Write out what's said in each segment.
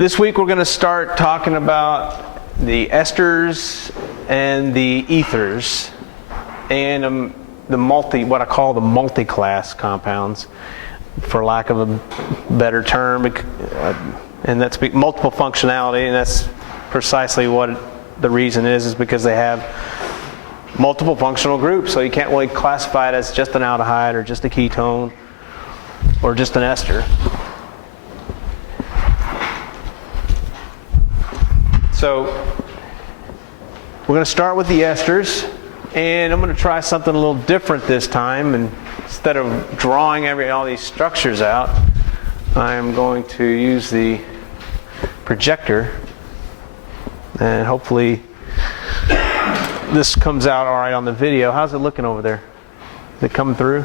This week we're going to start talking about the esters and the ethers and what I call the multi-class compounds, for lack of a better term, and that's multiple functionality, and that's precisely what the reason is because they have multiple functional groups, so you can't really classify it as just an aldehyde or just a ketone or just an ester. So we're going to start with the esters, and I'm going to try something a little different this time. And instead of drawing all these structures out, I'm going to use the projector, and hopefully this comes out all right on the video. How's it looking over there? Is it coming through?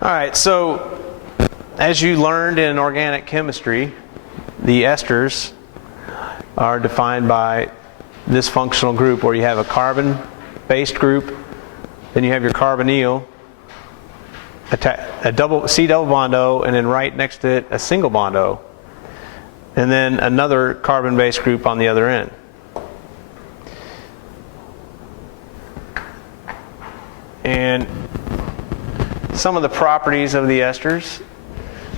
All right, so as you learned in organic chemistry, the esters are defined by this functional group where you have a carbon-based group, then you have your carbonyl, a C double bond O, and then right next to it a single bond O, and then another carbon-based group on the other end. And some of the properties of the esters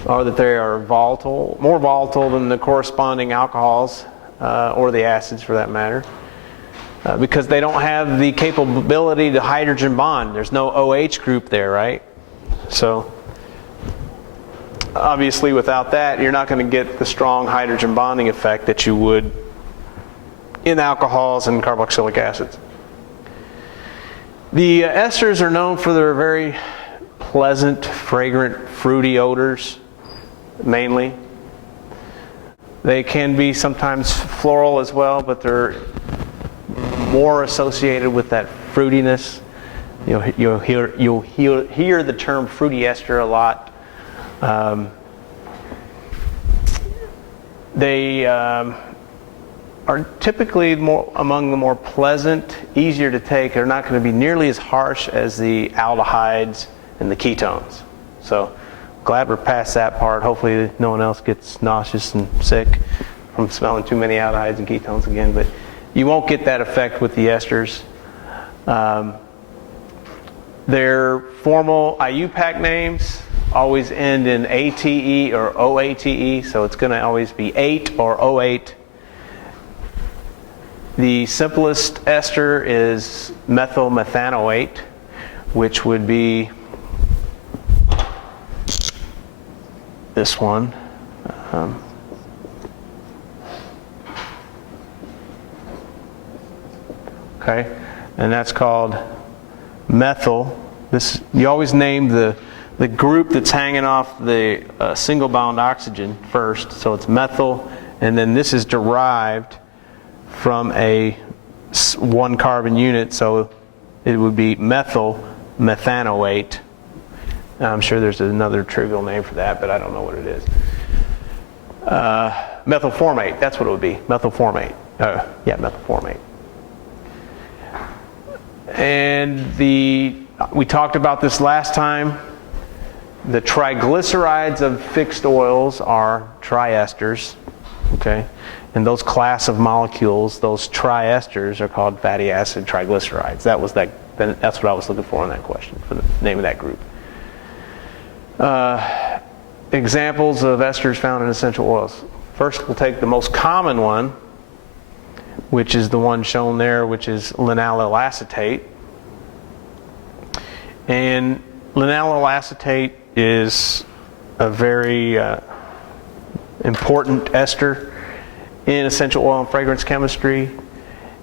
are that they are volatile, more volatile than the corresponding alcohols or the acids for that matter, because they don't have the capability to hydrogen bond. There's no OH group there, right? So obviously without that you're not going to get the strong hydrogen bonding effect that you would in alcohols and carboxylic acids. The esters are known for their very pleasant, fragrant, fruity odors, mainly. They can be sometimes floral as well, but they're more associated with that fruitiness. You'll hear the term fruity ester a lot. They are typically among the more pleasant, easier to take. They're not going to be nearly as harsh as the aldehydes and the ketones. So glad we're past that part. Hopefully no one else gets nauseous and sick from smelling too many aldehydes and ketones again, but you won't get that effect with the esters. Their formal IUPAC names always end in ATE or OATE, so it's going to always be 8 or 08. The simplest ester is methyl methanoate, which would be this one. Okay, and that's called methyl. You always name the group that's hanging off the single bound oxygen first, so it's methyl, and then this is derived from a one carbon unit, so it would be methyl methanoate. I'm sure there's another trivial name for that, but I don't know what it is. Methylformate, that's what it would be. Methylformate. Methylformate. And we talked about this last time. The triglycerides of fixed oils are triesters. Okay? And those class of molecules, those triesters, are called fatty acid triglycerides. That's what I was looking for in that question, for the name of that group. Examples of esters found in essential oils. First, we'll take the most common one, which is the one shown there, which is linallyl acetate. And linallyl acetate is a very important ester in essential oil and fragrance chemistry.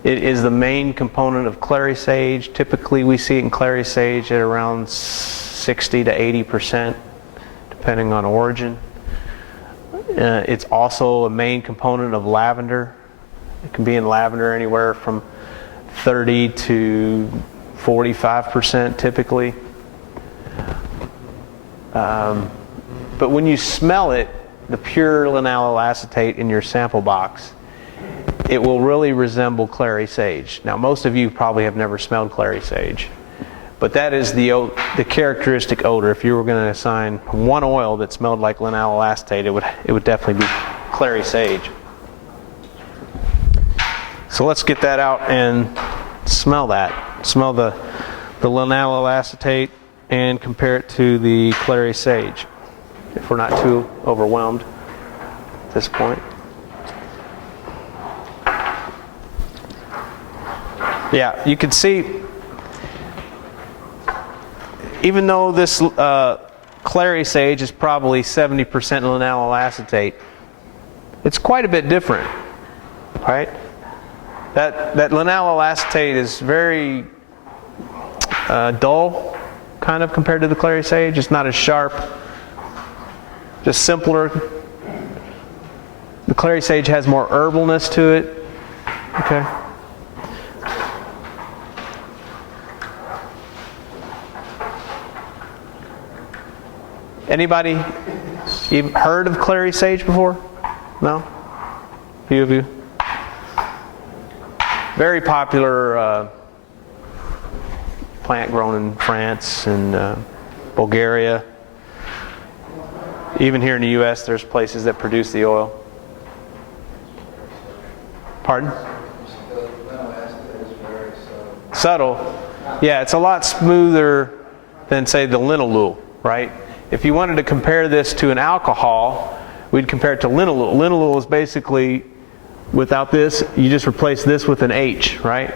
It is the main component of Clary Sage. Typically we see it in Clary Sage at around 60 to 80%, depending on origin. It's also a main component of lavender. It can be in lavender anywhere from 30 to 45% typically. But when you smell it, the pure linallyl acetate in your sample box, it will really resemble Clary Sage. Now most of you probably have never smelled Clary Sage, But that is the characteristic odor. If you were going to assign one oil that smelled like linalool acetate, it would definitely be Clary Sage. So let's get that out and smell that. Smell the linalool acetate and compare it to the Clary Sage, if we're not too overwhelmed at this point. Yeah, you can see, even though this Clary Sage is probably 70% linalool acetate, it's quite a bit different, right? That linalool acetate is very dull, kind of, compared to the Clary Sage. It's not as sharp, just simpler. The Clary Sage has more herbalness to it. Okay. Anybody even heard of Clary Sage before? No? Few of you? Very popular plant grown in France and Bulgaria. Even here in the U.S., there's places that produce the oil. Pardon? Subtle. Yeah, it's a lot smoother than, say, the linalool, right? If you wanted to compare this to an alcohol, we'd compare it to linalool. Linalool is basically, without this, you just replace this with an H, right?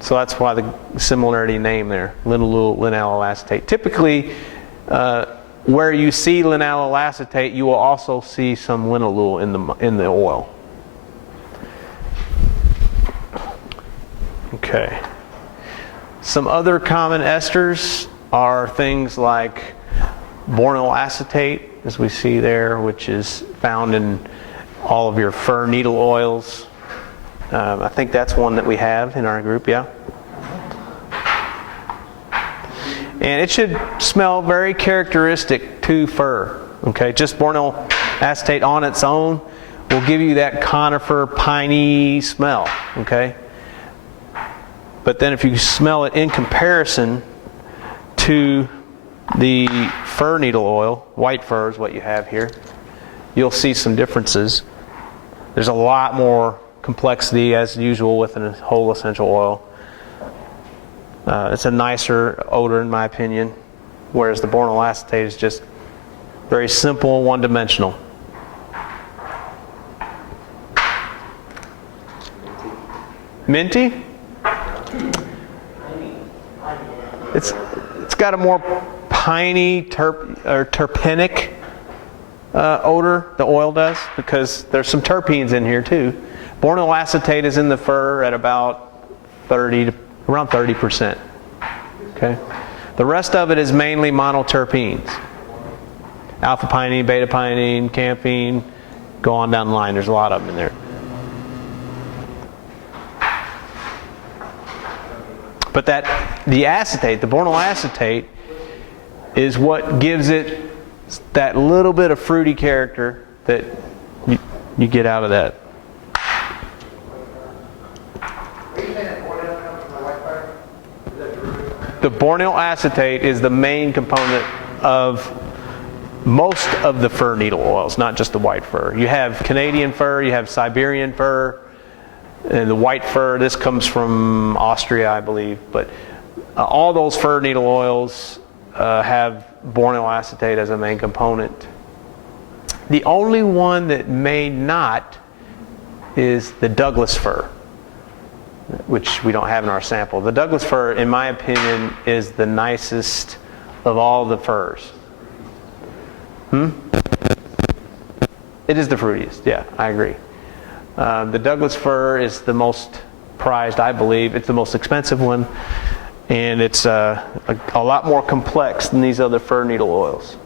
So that's why the similarity name there, linalool acetate. Typically, where you see linalool acetate, you will also see some linalool in the oil. Okay. Some other common esters are things like Borneo acetate, as we see there, which is found in all of your fir needle oils. I think that's one that we have in our group, yeah. And it should smell very characteristic to fir. Okay, just Borneo acetate on its own will give you that conifer, piney smell. Okay, but then if you smell it in comparison to the fir needle oil, white fir is what you have here, you'll see some differences. There's a lot more complexity, as usual, with a whole essential oil. It's a nicer odor, in my opinion, whereas the Borneo acetate is just very simple, one-dimensional. Minty? It's got a more piney, terpenic odor, the oil does, because there's some terpenes in here too. Borneo acetate is in the fir at about around 30%. Okay, the rest of it is mainly monoterpenes: alpha pinene, beta pinene, campene. Go on down the line. There's a lot of them in there. But the acetate, the Borneo acetate, is what gives it that little bit of fruity character that you get out of that. The Borneo acetate is the main component of most of the fir needle oils, not just the white fir. You have Canadian fir, you have Siberian fir, and the white fir, this comes from Austria, I believe. But all those fir needle oils have Borneo acetate as a main component. The only one that may not is the Douglas fir, which we don't have in our sample. The Douglas fir, in my opinion, is the nicest of all the firs. It is the fruitiest, yeah, I agree. The Douglas fir is the most prized, I believe. It's the most expensive one, and it's a lot more complex than these other fir needle oils.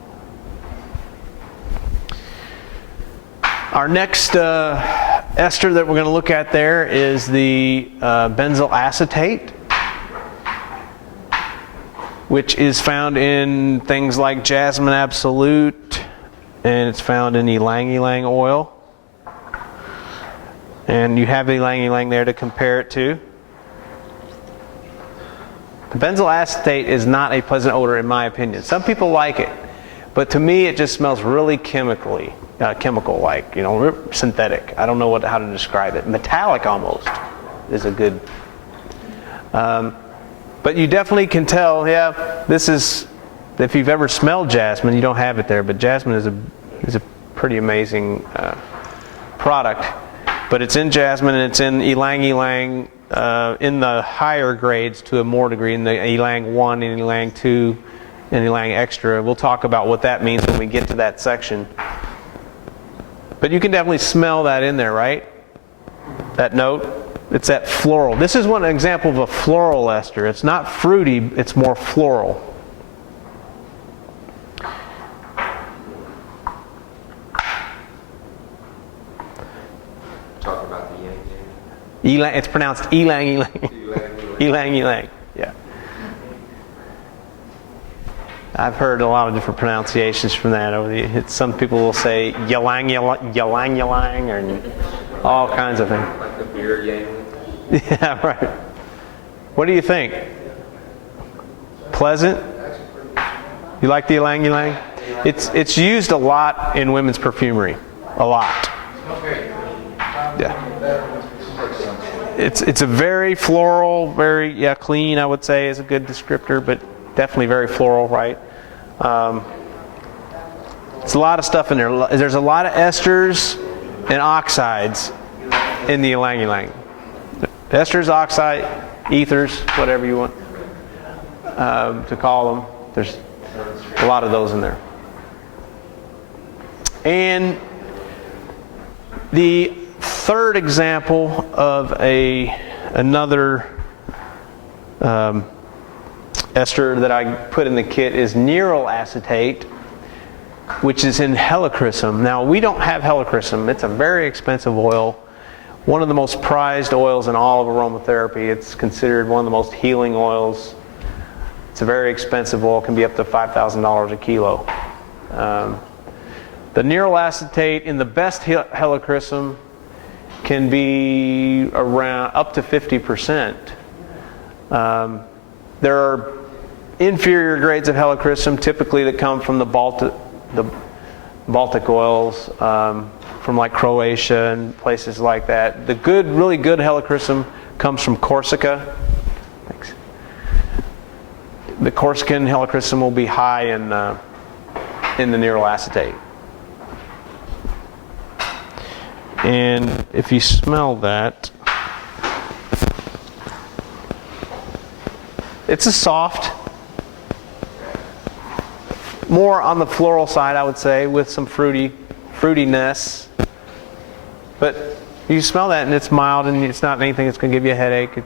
Our next ester that we're going to look at there is the benzyl acetate, which is found in things like jasmine absolute, and it's found in ylang-ylang oil. And you have ylang-ylang there to compare it to. The benzyl acetate is not a pleasant odor in my opinion. Some people like it, but to me it just smells really chemical-like, you know, synthetic. I don't know how to describe it. Metallic almost is a good. But you definitely can tell. Yeah, this is. If you've ever smelled jasmine, you don't have it there, but jasmine is a pretty amazing product. But it's in jasmine and it's in ylang ylang in the higher grades to a more degree, in the ylang 1 and ylang 2 and ylang extra. We'll talk about what that means when we get to that section. But you can definitely smell that in there, right? That note. It's that floral. This is one example of a floral ester. It's not fruity, it's more floral. Talking about the yang. Ylang, it's pronounced ylang ylang. Ylang ylang. Yeah. I've heard a lot of different pronunciations from that over the. Some people will say ylang ylang ylang, or all kinds of things. Like the beer yang. Yeah, right. What do you think? Pleasant? You like the ylang ylang? It's used a lot in women's perfumery. A lot. Yeah. It's a very floral, very clean, I would say is a good descriptor, but definitely very floral, right? It's a lot of stuff in there. There's a lot of esters and oxides in the ylang ylang. Esters, oxide, ethers, whatever you want to call them. There's a lot of those in there. And the third example of another ester that I put in the kit is Methyl acetate, which is in helichrysum. Now, we don't have helichrysum. It's a very expensive oil. One of the most prized oils in all of aromatherapy. It's considered one of the most healing oils. It's a very expensive oil, can be up to $5,000 a kilo. The Methyl acetate in the best helichrysum can be around up to 50%. There are inferior grades of helichrysum typically that come from the Baltic oils, from like Croatia and places like that. The really good helichrysum comes from Corsica. Thanks. The Corsican helichrysum will be high in the Methyl acetate. And if you smell that, it's a soft, more on the floral side, I would say, with some fruitiness. But you smell that and it's mild and it's not anything that's going to give you a headache.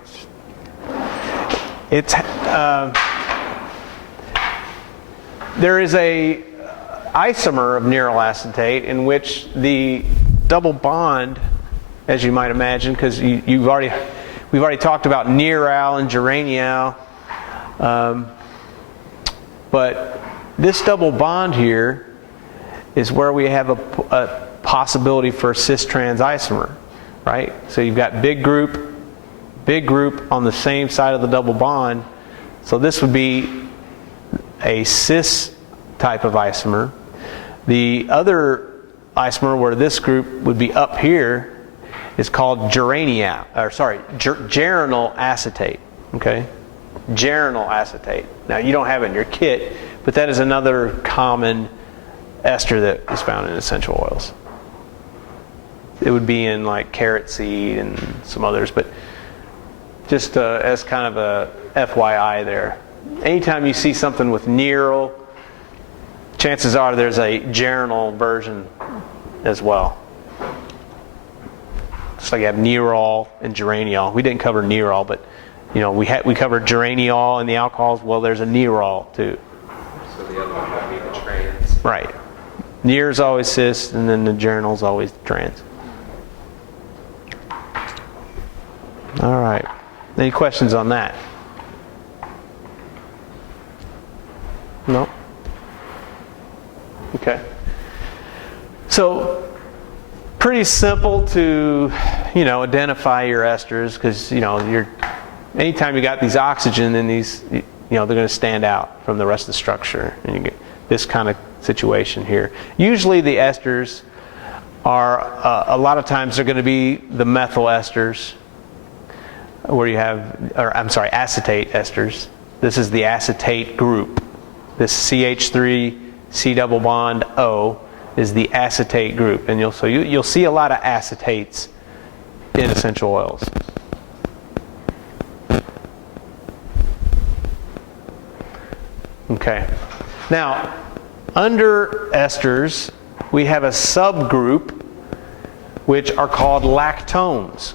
There is a isomer of Methyl acetate in which the double bond, as you might imagine, because we've already talked about near-al and geranium, but this double bond here is where we have a possibility for a cis-trans isomer, right? So you've got big group on the same side of the double bond. So this would be a cis type of isomer. The other isomer where this group would be up here is called geranyl acetate. Okay, geranyl acetate. Now you don't have it in your kit, but that is another common ester that is found in essential oils. It would be in like carrot seed and some others, but just as kind of a FYI there. Anytime you see something with neryl, chances are there's a geranyl version as well. Just like you have nerol and geraniol. We didn't cover nerol, but you know we covered geraniol and the alcohols. Well, there's a nerol too. So the other one would be the trans. Right. Ner is always cis, and then the geranyl is always trans. All right. Any questions on that? No? Okay. So, pretty simple to, identify your esters because, anytime you got these oxygen, then these, they're going to stand out from the rest of the structure, and you get this kind of situation here. Usually the esters are, a lot of times they're going to be the methyl esters, where you have, acetate esters. This is the acetate group. This CH3 C double bond O is the acetate group, and you'll see a lot of acetates in essential oils. Okay. Now, under esters, we have a subgroup which are called lactones.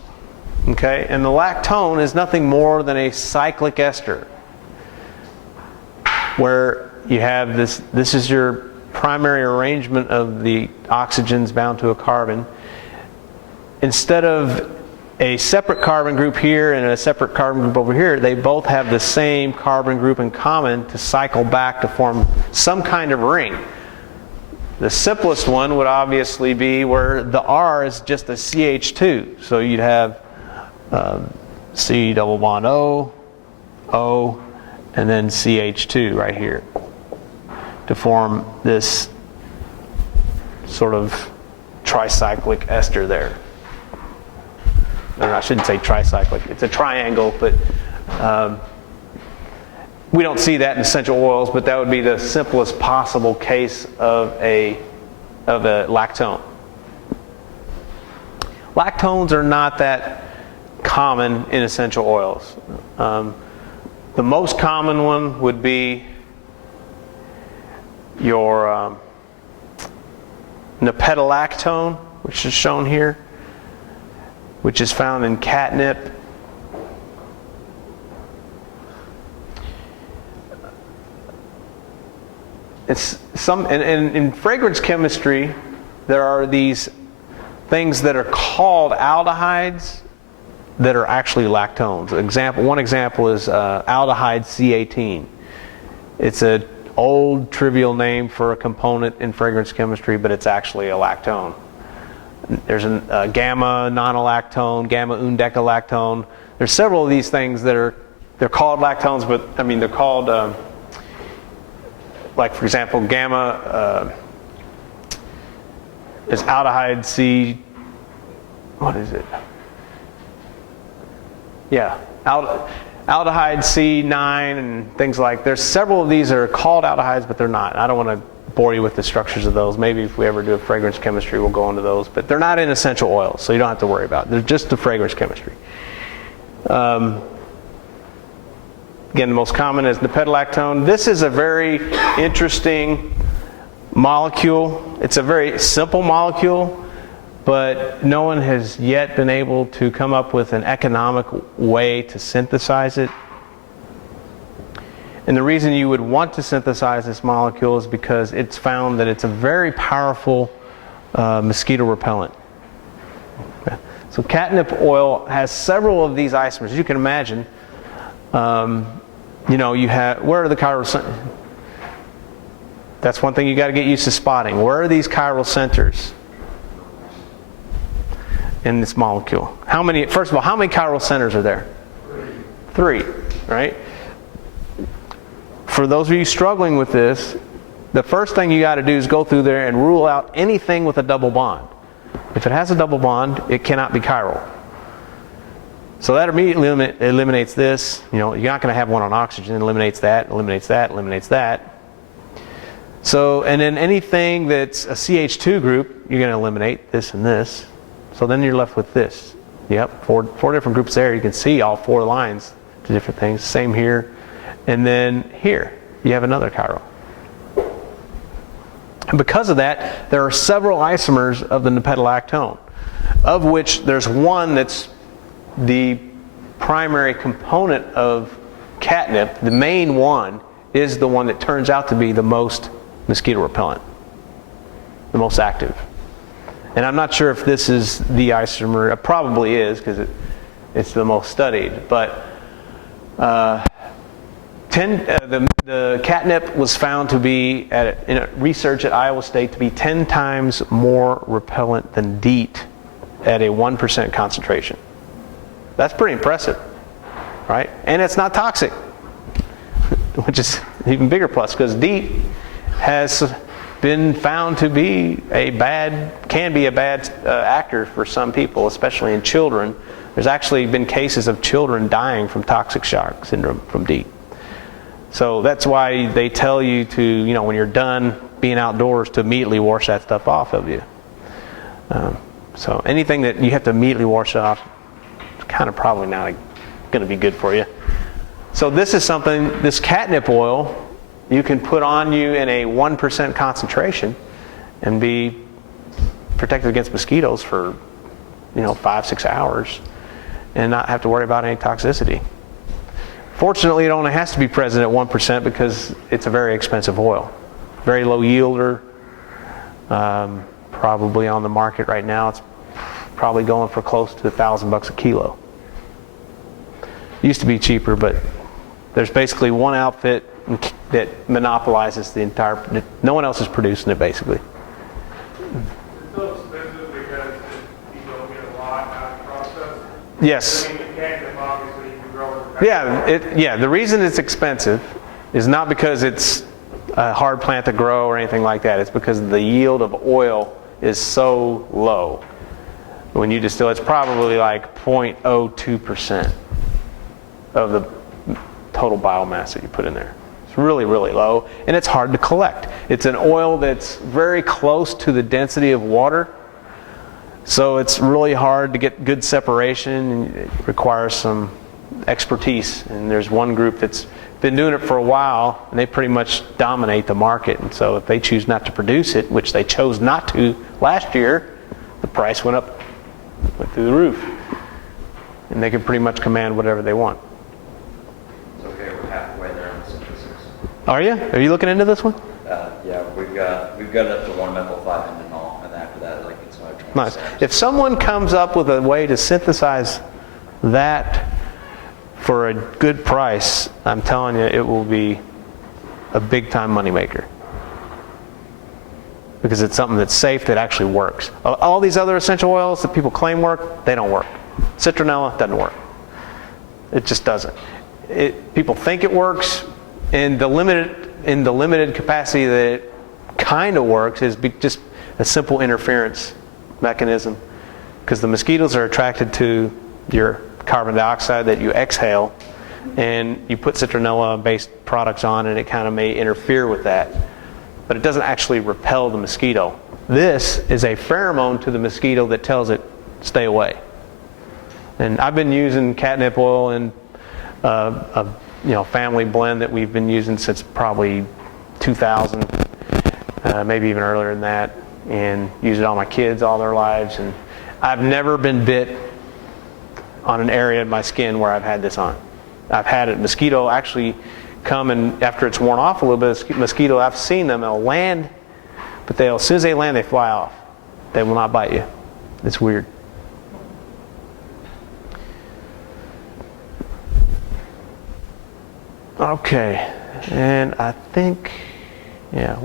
Okay? And the lactone is nothing more than a cyclic ester, where you have this is your primary arrangement of the oxygens bound to a carbon. Instead of a separate carbon group here and a separate carbon group over here, they both have the same carbon group in common to cycle back to form some kind of ring. The simplest one would obviously be where the R is just a CH2. So you'd have C double bond O, O, and then CH2 right here to form this sort of tricyclic ester there. Or I shouldn't say tricyclic, it's a triangle, but we don't see that in essential oils, but that would be the simplest possible case of a lactone. Lactones are not that common in essential oils. The most common one would be your nipetolactone, which is shown here, which is found in catnip. It's in fragrance chemistry, there are these things that are called aldehydes that are actually lactones. One example is aldehyde C18. It's an old trivial name for a component in fragrance chemistry, but it's actually a lactone. There's a gamma nonylactone, gamma undecalactone. There's several of these things that they're called lactones, but I mean they're called like for example gamma is aldehyde C. What is it? Yeah, aldehyde C9 and things like. There's several of these that are called aldehydes, but they're not. I don't want to bore you with the structures of those. Maybe if we ever do a fragrance chemistry, we'll go into those. But they're not in essential oils, so you don't have to worry about it. They're just the fragrance chemistry. Again, the most common is nipetolactone. This is a very interesting molecule. It's a very simple molecule, but no one has yet been able to come up with an economic way to synthesize it. And the reason you would want to synthesize this molecule is because it's found that it's a very powerful mosquito repellent. So catnip oil has several of these isomers. As you can imagine, you have, where are the chiral centers? That's one thing you got to get used to spotting. Where are these chiral centers in this molecule? First of all, how many chiral centers are there? Three, right? For those of you struggling with this, the first thing you got to do is go through there and rule out anything with a double bond. If it has a double bond, it cannot be chiral. So that immediately eliminates this. You're not going to have one on oxygen. Eliminates that, eliminates that, eliminates that. So, and then anything that's a CH2 group, you're going to eliminate this and this. So then you're left with this. Yep, four different groups there. You can see all four lines to different things. Same here. And then here, you have another chiral. And because of that, there are several isomers of the nipetolactone, of which there's one that's the primary component of catnip. The main one is the one that turns out to be the most mosquito repellent, the most active. And I'm not sure if this is the isomer. It probably is because it's the most studied. But the catnip was found to be, in research at Iowa State, to be 10 times more repellent than DEET at a 1% concentration. That's pretty impressive. right? And it's not toxic, which is an even bigger plus, because DEET has been found to be can be a bad actor for some people, especially in children. There's actually been cases of children dying from toxic shock syndrome from DEET. So that's why they tell you to, when you're done being outdoors, to immediately wash that stuff off of you. So anything that you have to immediately wash off, it's kind of probably not going to be good for you. So this is something, this catnip oil, you can put on you in a 1% concentration and be protected against mosquitoes for 5-6 hours and not have to worry about any toxicity. Fortunately, it only has to be present at 1% because it's a very expensive oil. Very low yielder, probably on the market right now. It's probably going for close to $1,000 a kilo. Used to be cheaper, but there's basically one outfit that monopolizes the entire. No one else is producing it, basically. It's still expensive because you don't get a lot out of the process. Yes. I mean, the catnip, obviously, you can grow it. Yeah. The reason it's expensive is not because it's a hard plant to grow or anything like that. It's because the yield of oil is so low. When you distill, it's probably like 0.02% of the total biomass that you put in there. It's really, really low, and it's hard to collect. It's an oil that's very close to the density of water, so it's really hard to get good separation, and it requires some expertise. And there's one group that's been doing it for a while, and they pretty much dominate the market. And so if they choose not to produce it, which they chose not to last year, the price went through the roof, and they can pretty much command whatever they want. We're halfway there on synthesis. Are you? Are you looking into this one? Yeah, we've got it up to 1-methyl-5-pentanol, and after that, like it's only 20 Nice. steps. If someone comes up with a way to synthesize that for a good price, I'm telling you, it will be a big-time moneymaker. Because it's something that's safe, that actually works. All these other essential oils that people claim work, they don't work. Citronella doesn't work. It just doesn't. People think it works, in the limited capacity that it kind of works is just a simple interference mechanism, because the mosquitoes are attracted to your carbon dioxide that you exhale, and you put citronella-based products on, and it kind of may interfere with that, but it doesn't actually repel the mosquito. This is a pheromone to the mosquito that tells it, stay away. And I've been using catnip oil in a family blend that we've been using since probably 2000, maybe even earlier than that, and use it on my kids all their lives. And I've never been bit on an area of my skin where I've had this on. I've had a mosquito actually come, and after it's worn off a little bit, mosquito, I've seen them, they'll land, but as soon as they land, they fly off. They will not bite you. It's weird. Okay, and I think, I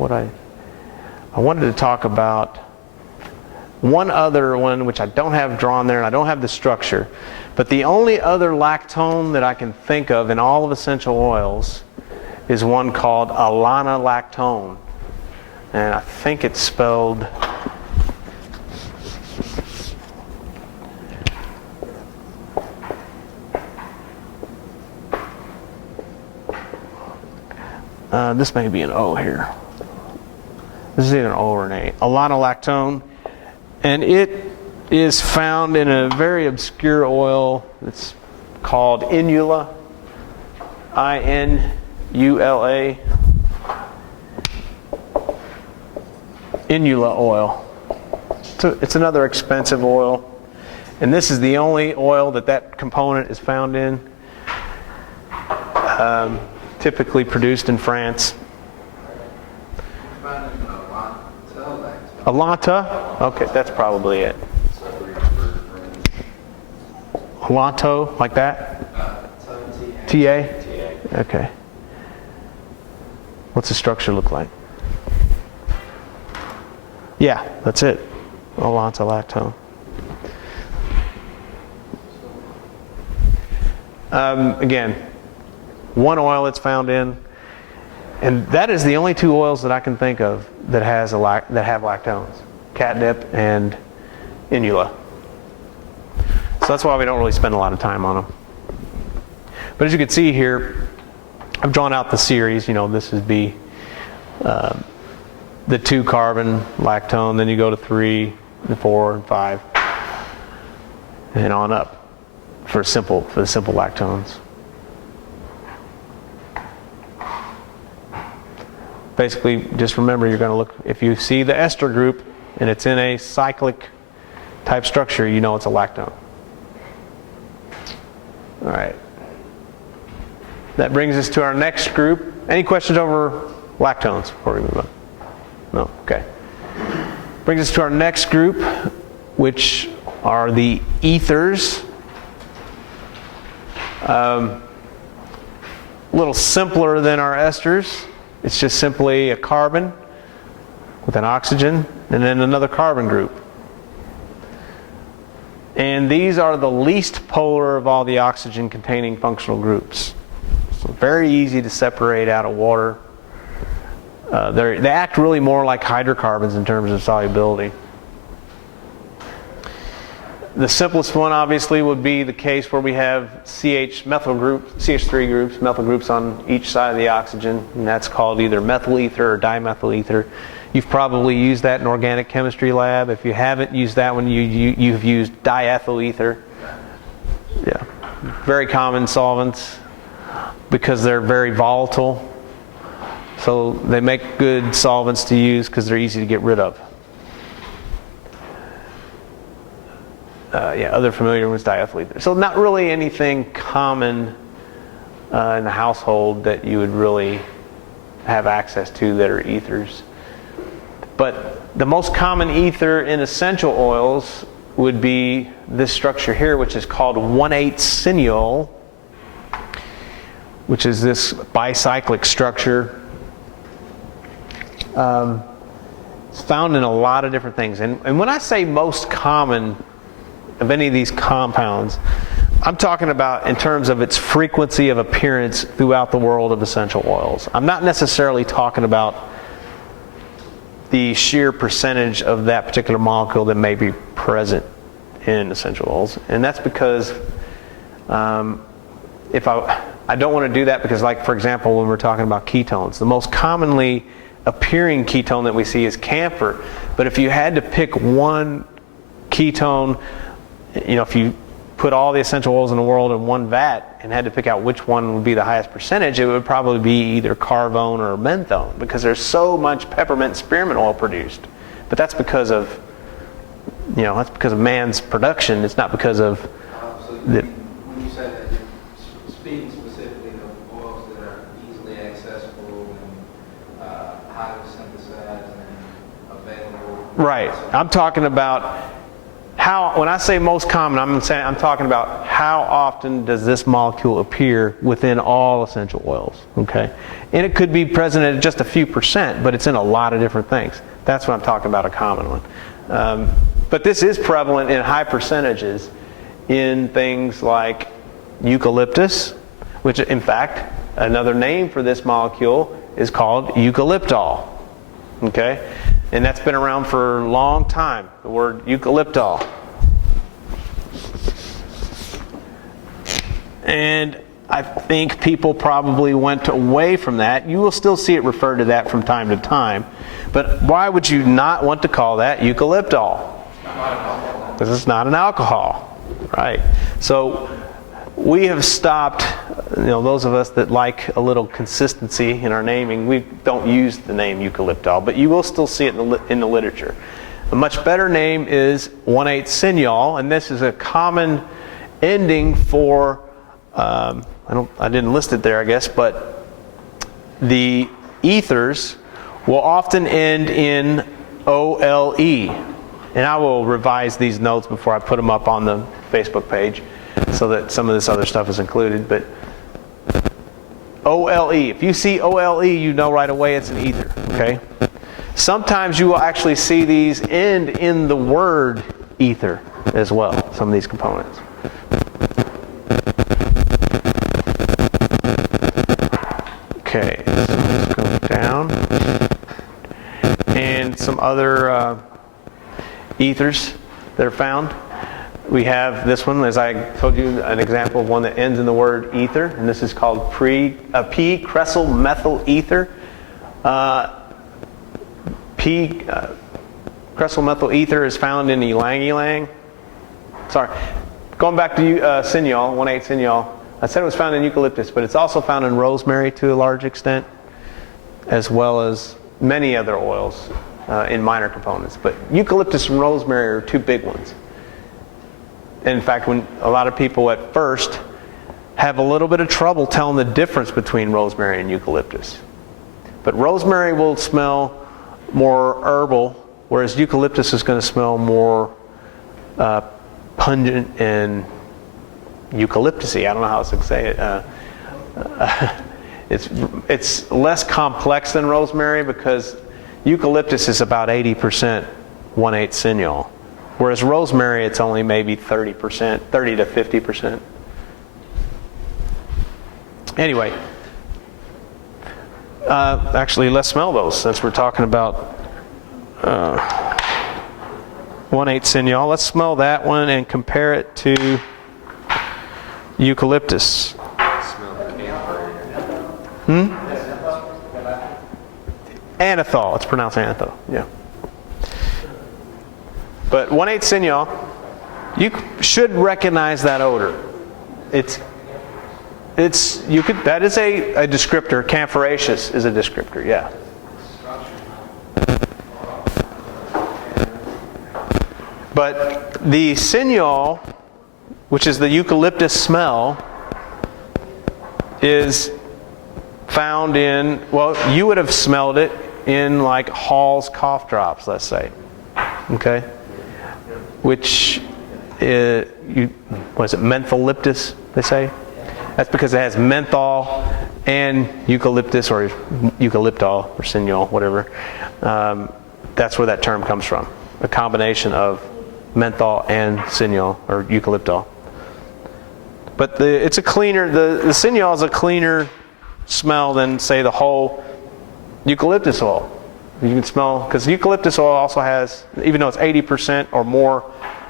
wanted to talk about one other one, which I don't have drawn there, and I don't have the structure, but the only other lactone that I can think of in all of essential oils is one called Elana lactone, and I think it's spelled this may be an O here. This is either an O or an A. Elana lactone, and it is found in a very obscure oil that's called Inula, I-N-U-L-A. Inula oil. It's another expensive oil, and this is the only oil that component is found in. Typically produced in France. Anantha? Okay, that's probably it. Anantha, like that? TA? Okay. What's the structure look like? Yeah, that's it. Anantha lactone. Again, one oil it's found in, and that is the only two oils that I can think of that have lactones: catnip and inula. So that's why we don't really spend a lot of time on them. But as you can see here, I've drawn out the series. This would be the 2-carbon lactone. Then you go to 3, and 4, and 5, and on up for the simple lactones. Basically, just remember, you're going to look, if you see the ester group and it's in a cyclic type structure, you know it's a lactone. All right. That brings us to our next group. Any questions over lactones before we move on? No? Okay. Brings us to our next group, which are the ethers. A little simpler than our esters. It's just simply a carbon with an oxygen and then another carbon group. And these are the least polar of all the oxygen-containing functional groups. So very easy to separate out of water. They act really more like hydrocarbons in terms of solubility. The simplest one, obviously, would be the case where we have CH3 groups, methyl groups on each side of the oxygen, and that's called either methyl ether or dimethyl ether. You've probably used that in organic chemistry lab. If you haven't used that one, you've used diethyl ether. Yeah, very common solvents because they're very volatile. So they make good solvents to use because they're easy to get rid of. Other familiar ones, diethyl ether. So not really anything common in the household that you would really have access to that are ethers. But the most common ether in essential oils would be this structure here, which is called 1,8-cineol, which is this bicyclic structure. It's found in a lot of different things. And when I say most common of any of these compounds, I'm talking about in terms of its frequency of appearance throughout the world of essential oils. I'm not necessarily talking about the sheer percentage of that particular molecule that may be present in essential oils. And that's because if I don't want to do that because, like, for example, when we're talking about ketones, the most commonly appearing ketone that we see is camphor. But if you had to pick one ketone, if you put all the essential oils in the world in one vat and had to pick out which one would be the highest percentage, it would probably be either carvone or menthone because there's so much peppermint and spearmint oil produced. But that's because of, that's because of man's production. It's not because of the. When you say that, you're speaking specifically of oils that are easily accessible and highly synthesized and available. Right. I'm talking about when I say most common, I'm talking about how often does this molecule appear within all essential oils, okay? And it could be present at just a few percent, but it's in a lot of different things. That's what I'm talking about, a common one. But this is prevalent in high percentages in things like eucalyptus, which in fact, another name for this molecule is called Eucalyptol, okay? And that's been around for a long time, the word Eucalyptol. And I think people probably went away from that. You will still see it referred to that from time to time. But why would you not want to call that Eucalyptol? Because it's not an alcohol, right? So we have stopped, those of us that like a little consistency in our naming, we don't use the name Eucalyptol, but you will still see it in the literature. A much better name is 1,8-cineol, and this is a common ending for, I didn't list it there, I guess, but the ethers will often end in OLE. And I will revise these notes before I put them up on the Facebook page so that some of this other stuff is included. But OLE, if you see OLE, you know right away it's an ether, okay? Sometimes you will actually see these end in the word ether as well, some of these components. Okay, so let's go down. And some other ethers that are found. We have this one, as I told you, an example of one that ends in the word ether, and this is called P-cressyl methyl ether. P-cressyl methyl ether is found in ylang-ylang. Sorry, going back to cinyol, 1,8 cinyol. I said it was found in eucalyptus, but it's also found in rosemary to a large extent, as well as many other oils in minor components. But eucalyptus and rosemary are two big ones. In fact, when a lot of people at first have a little bit of trouble telling the difference between rosemary and eucalyptus. But rosemary will smell more herbal, whereas eucalyptus is going to smell more pungent and eucalyptusy. I don't know how else to say it. It's less complex than rosemary because eucalyptus is about 80% 1/8 cinyol. Whereas rosemary, it's only maybe 30%, 30 to 50%. Anyway, actually, let's smell those since we're talking about 1/8 cinyol. Let's smell that one and compare it to eucalyptus. Anethol. It's pronounced anethol. Yeah. But 1/8 cinyol, you should recognize that odor. That is a descriptor. Camphoraceous is a descriptor. Yeah. But the cinyol, which is the eucalyptus smell, is found in, well, you would have smelled it in like Hall's cough drops, let's say. Okay? Which what is it, mentholyptus, they say? That's because it has menthol and eucalyptus or eucalyptol or cinyol, whatever. That's where that term comes from. A combination of menthol and cinyol or eucalyptol. But it's a cleaner, the cinyol is a cleaner smell than, say, the whole eucalyptus oil. You can smell, because eucalyptus oil also has, even though it's 80% or more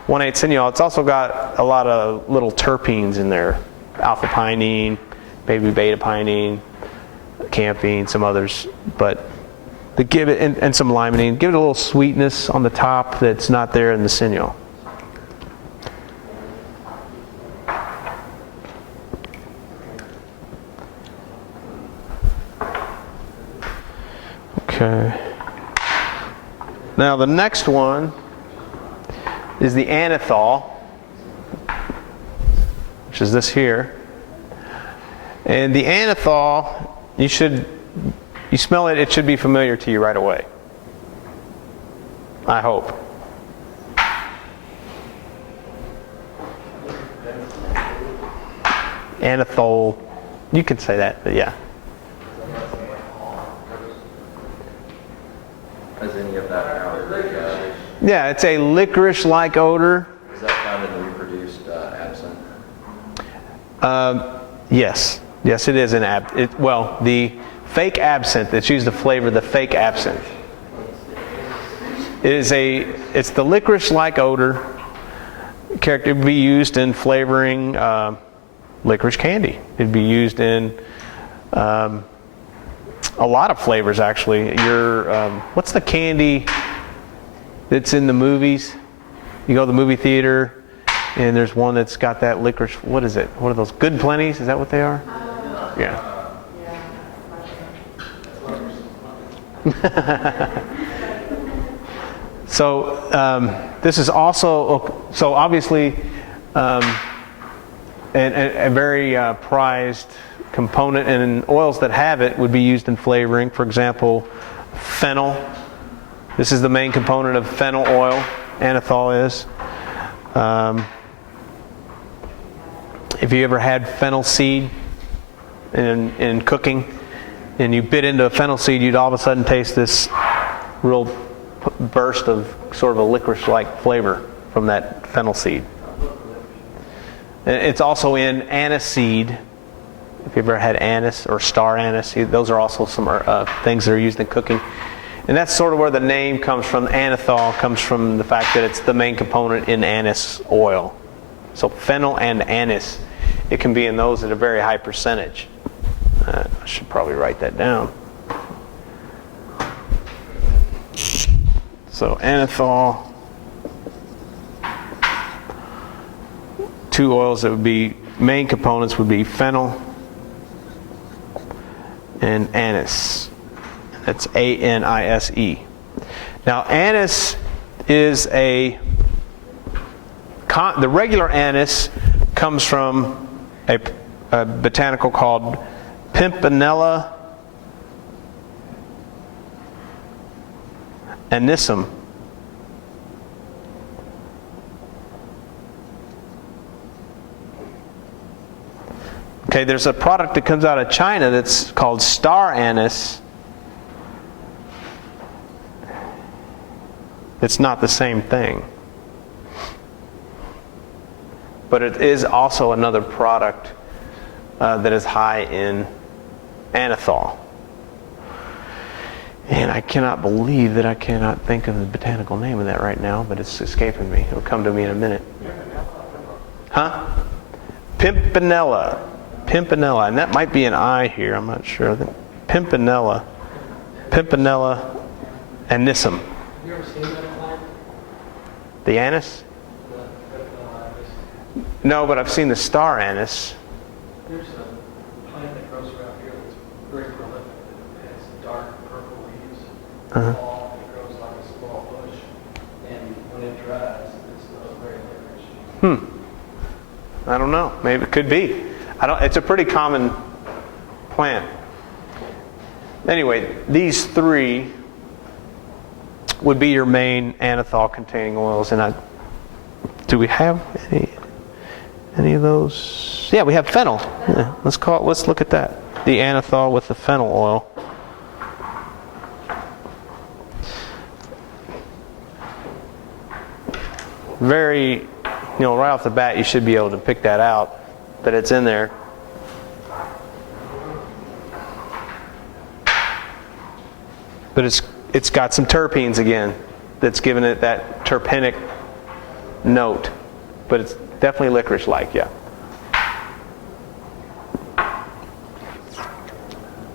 1/8 cinyol, it's also got a lot of little terpenes in there. Alpha pinene, maybe beta pinene, campine, some others. But they give it, and some limonene, give it a little sweetness on the top that's not there in the cinyol. Okay. Now the next one is the anethol, which is this here. And the anethol, you smell it, it should be familiar to you right away. I hope. Anethol, you could say that, but yeah. Has any of that found? Yeah, it's a licorice-like odor. Is that found in the reproduced absinthe? Yes. Yes, it is in well, the fake absinthe that's used to flavor the fake absinthe. It's the licorice-like odor character. It would be used in flavoring licorice candy. It'd be used in a lot of flavors, actually. What's the candy that's in the movies? You go to the movie theater, and there's one that's got that licorice. What is it? What are those? Good Plenties? Is that what they are? Yeah. So this is also, so obviously a very prized component, and in oils that have it would be used in flavoring. For example, fennel. This is the main component of fennel oil. Anethol is. If you ever had fennel seed in cooking, and you bit into a fennel seed, you'd all of a sudden taste this real burst of sort of a licorice-like flavor from that fennel seed. And it's also in aniseed, If you've ever had anise or star anise, those are also some things that are used in cooking. And that's sort of where the name comes from. Anethol comes from the fact that it's the main component in anise oil. So fennel and anise, it can be in those at a very high percentage. I should probably write that down. So anethol, two oils that would be main components would be fennel and anise. That's A-N-I-S-E. Now anise is the regular anise comes from a botanical called Pimpinella anisum. Okay, there's a product that comes out of China that's called star anise. It's not the same thing. But it is also another product that is high in anethol. And I cannot believe that I cannot think of the botanical name of that right now, but it's escaping me. It'll come to me in a minute. Huh? Pimpinella. Pimpinella. And that might be an I here. I'm not sure. Pimpinella. Pimpinella anisum. Have you ever seen that plant? The anise? The No, but I've seen the star anise. There's a plant that grows around here that's very prolific. It has dark purple leaves. Uh-huh. Fall, it grows like a small bush. And when it dries, it smells very licorice. I don't know. Maybe it could be. It's a pretty common plant. Anyway, these three would be your main anethol-containing oils. And do we have any of those? Yeah, we have fennel. Yeah, let's look at that. The anethol with the fennel oil. Very, right off the bat, you should be able to pick that out, that it's in there. But it's got some terpenes again that's giving it that terpenic note. But it's definitely licorice-like, yeah.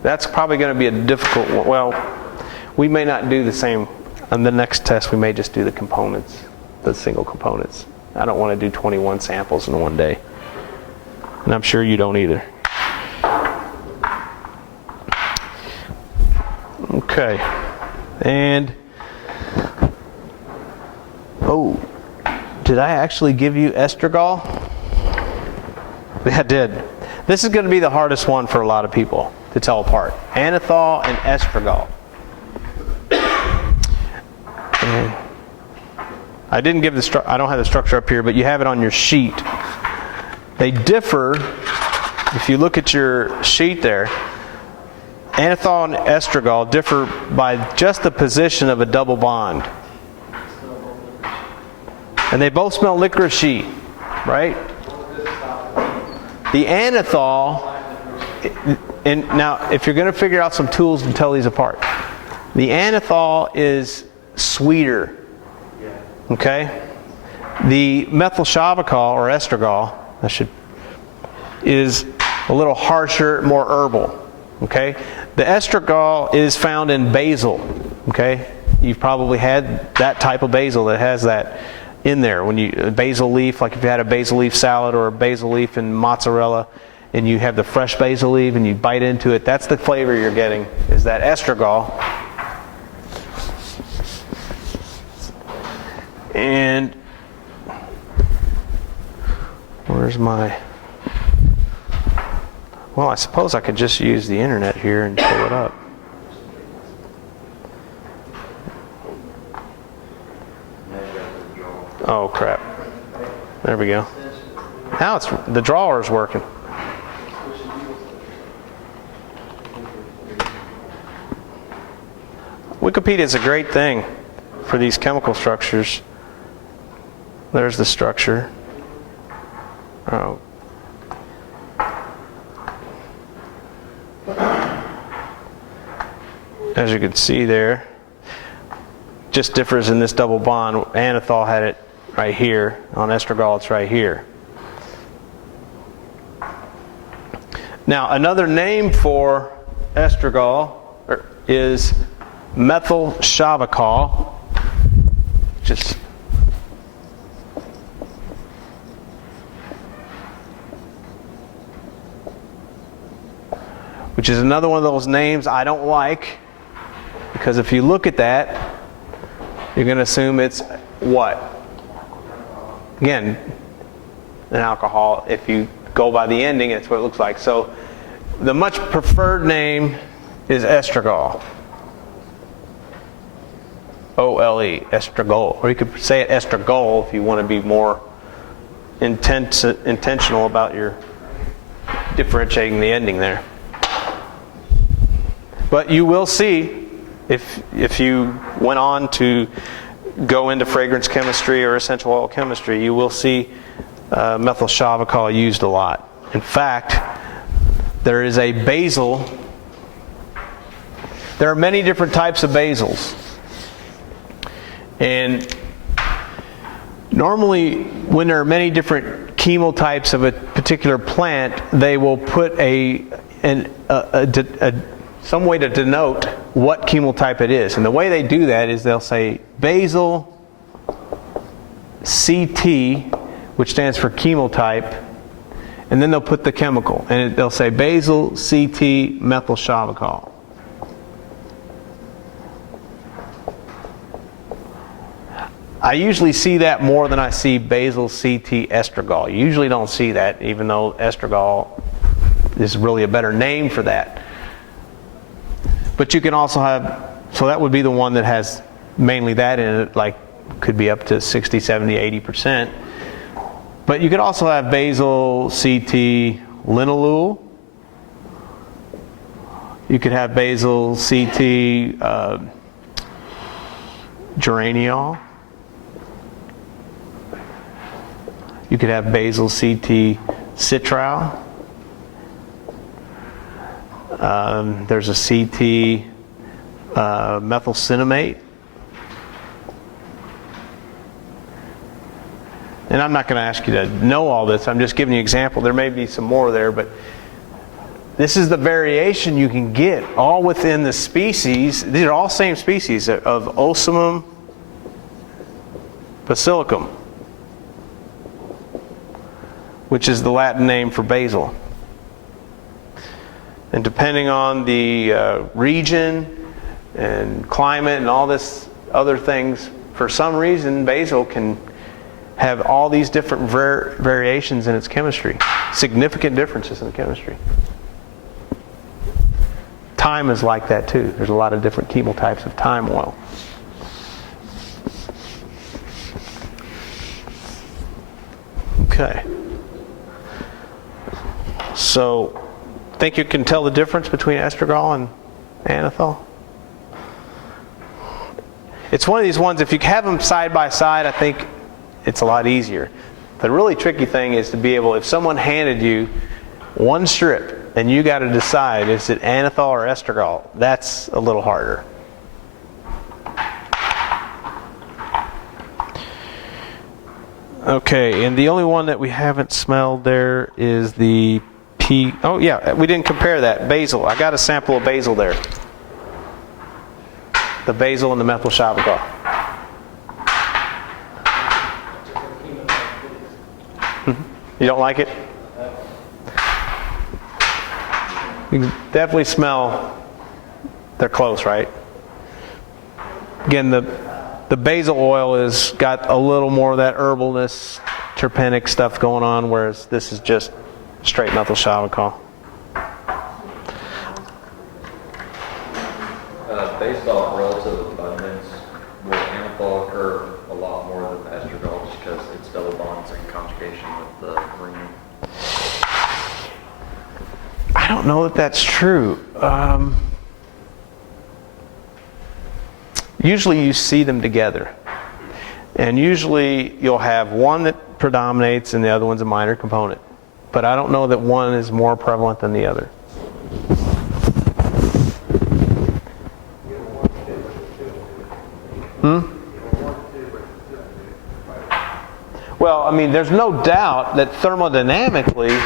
That's probably going to be a difficult one. Well, we may not do the same. On the next test, we may just do the components, the single components. I don't want to do 21 samples in one day. And I'm sure you don't either. Okay. And, did I actually give you estragol? Yeah, I did. This is going to be the hardest one for a lot of people to tell apart. Anethol and estragol. And I didn't give I don't have the structure up here, but you have it on your sheet. They differ. If you look at your sheet there, anethol and estragol differ by just the position of a double bond. And they both smell licorice-y, right? The anethol, and now if you're going to figure out some tools to tell these apart, the anethol is sweeter, okay? The methyl chavicol, or estragol, is a little harsher, more herbal, okay? The estragol is found in basil, okay? You've probably had that type of basil that has that in there. When basil leaf, like if you had a basil leaf salad or a basil leaf in mozzarella, and you have the fresh basil leaf and you bite into it, that's the flavor you're getting, is that estragol. And where's my... Well, I suppose I could just use the internet here and pull it up. Oh, crap. There we go. Now the drawer is working. Wikipedia is a great thing for these chemical structures. There's the structure. Oh. as you can see there. Just differs in this double bond. Anethol had it right here. On estragol, it's right here. Now, another name for estragol is methyl shavicol, which is another one of those names I don't like, because if you look at that, you're going to assume it's what? Again, an alcohol. If you go by the ending, it's what it looks like. So the much preferred name is estragol. O-L-E, estragol. Or you could say it estragol if you want to be more intentional about your differentiating the ending there. But you will see, if you went on to go into fragrance chemistry or essential oil chemistry, you will see methyl shavicol used a lot. In fact, there is a basil. There are many different types of basils. And normally, when there are many different chemotypes of a particular plant, they will put some way to denote what chemotype it is. And the way they do that is they'll say Basil CT, which stands for chemotype, and then they'll put the chemical. And they'll say Basil CT methyl shavicol. I usually see that more than I see Basil CT estragol. You usually don't see that, even though estragol is really a better name for that. But you can also have, so that would be the one that has mainly that in it, like could be up to 60, 70, 80%. But you could also have Basil CT linalool. You could have Basil CT geraniol. You could have Basil CT citral. There's a CT methyl cinnamate. And I'm not going to ask you to know all this. I'm just giving you an example. There may be some more there, but this is the variation you can get all within the species. These are all same species of Ocimum basilicum, which is the Latin name for basil. And depending on the region and climate and all this other things, for some reason basil can have all these different variations in its chemistry, significant differences in the chemistry. Thyme is like that too. There's a lot of different chemotypes of thyme oil. Okay. So, think you can tell the difference between estragol and anethol? It's one of these ones, if you have them side by side, I think it's a lot easier. The really tricky thing is to be able, if someone handed you one strip and you got to decide, is it anethol or estragol? That's a little harder. Okay, and the only one that we haven't smelled there is the oh yeah, we didn't compare that. Basil. I got a sample of basil there. The basil and the methyl shavicol. You don't like it? You can definitely smell they're close, right? Again, the basil oil has got a little more of that herbalness, terpenic stuff going on, whereas this is just straight methyl shavicol. Based off relative abundance, will anethol occur a lot more than estragol just because it's double bonds in conjugation with the ring? I don't know that that's true. Usually you see them together. And usually you'll have one that predominates and the other one's a minor component. But I don't know that one is more prevalent than the other. Well, I mean, there's no doubt that thermodynamically,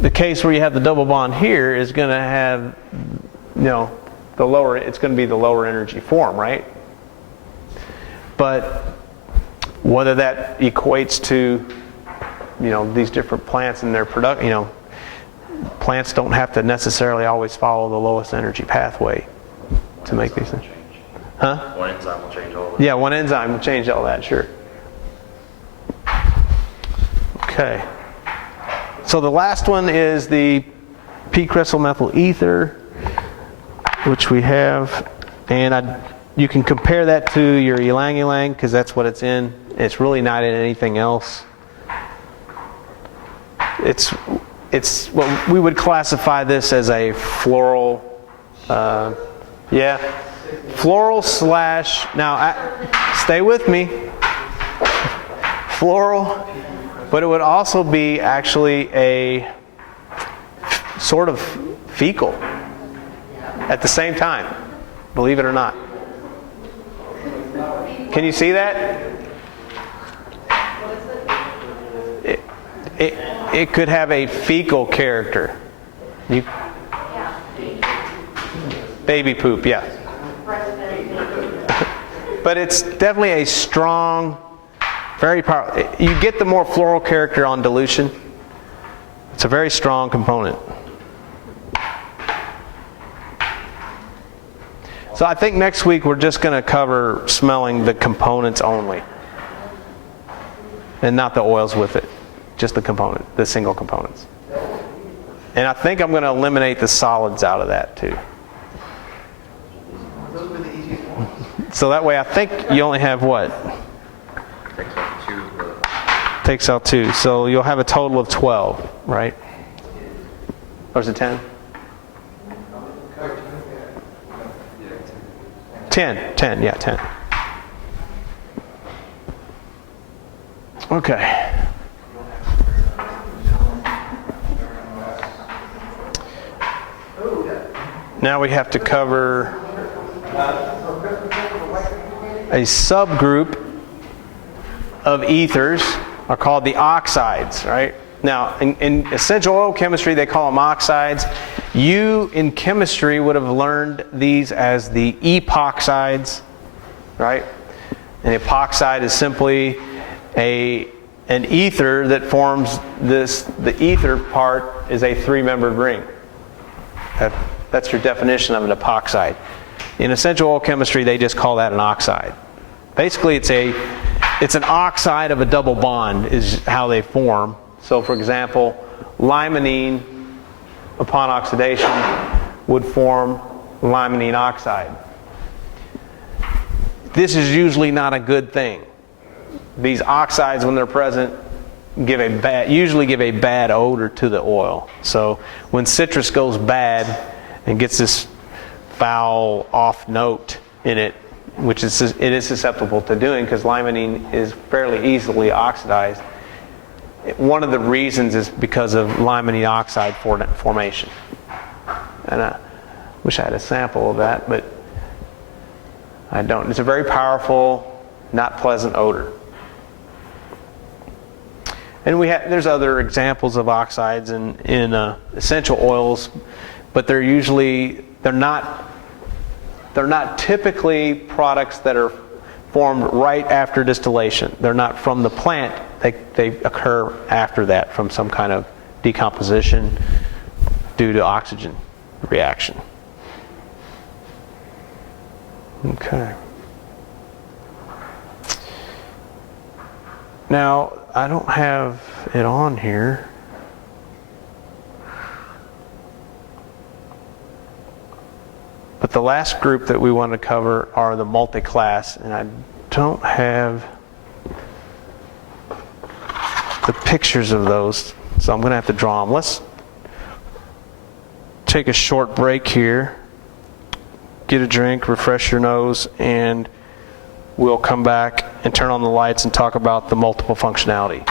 the case where you have the double bond here is going to have, the lower, it's going to be the lower energy form, right? But whether that equates to, these different plants and their production, plants don't have to necessarily always follow the lowest energy pathway to make these things. Huh? One enzyme will change all of it. Yeah, one enzyme will change all that, sure. Okay. So the last one is the p-crystal methyl ether, which we have, and you can compare that to your ylang-ylang because that's what it's in. It's really not in anything else. It's what we would classify this as a floral, floral slash. Now, stay with me. Floral, but it would also be actually a sort of fecal at the same time, believe it or not. Can you see that? It could have a fecal character. Baby poop, yeah. But it's definitely a strong, very powerful. You get the more floral character on dilution. It's a very strong component. So I think next week we're just going to cover smelling the components only. And not the oils with it. Just the component, the single components. And I think I'm going to eliminate the solids out of that too. So that way I think you only have what? Takes out 2. So you'll have a total of 12, right? Or is it 10? 10, yeah, 10. Okay. Now we have to cover a subgroup of ethers are called the oxides, right? Now, in essential oil chemistry, they call them oxides. You, in chemistry, would have learned these as the epoxides, right? An epoxide is simply an ether that forms this. The ether part is a 3-membered ring. That's your definition of an epoxide. In essential oil chemistry, they just call that an oxide. Basically, it's an oxide of a double bond is how they form. So, for example, limonene, upon oxidation, would form limonene oxide. This is usually not a good thing. These oxides, when they're present, usually give a bad odor to the oil. So, when citrus goes bad and gets this foul off note in it, which it is susceptible to doing because limonene is fairly easily oxidized. One of the reasons is because of limonene oxide formation. And I wish I had a sample of that, but I don't. It's a very powerful, not pleasant odor. And there's other examples of oxides in essential oils, but they're not typically products that are formed right after distillation. They're not from the plant. They occur after that from some kind of decomposition due to oxygen reaction. Okay. Now, I don't have it on here. But the last group that we want to cover are the multi-class, and I don't have the pictures of those, so I'm going to have to draw them. Let's take a short break here, get a drink, refresh your nose, and we'll come back and turn on the lights and talk about the multiple functionality.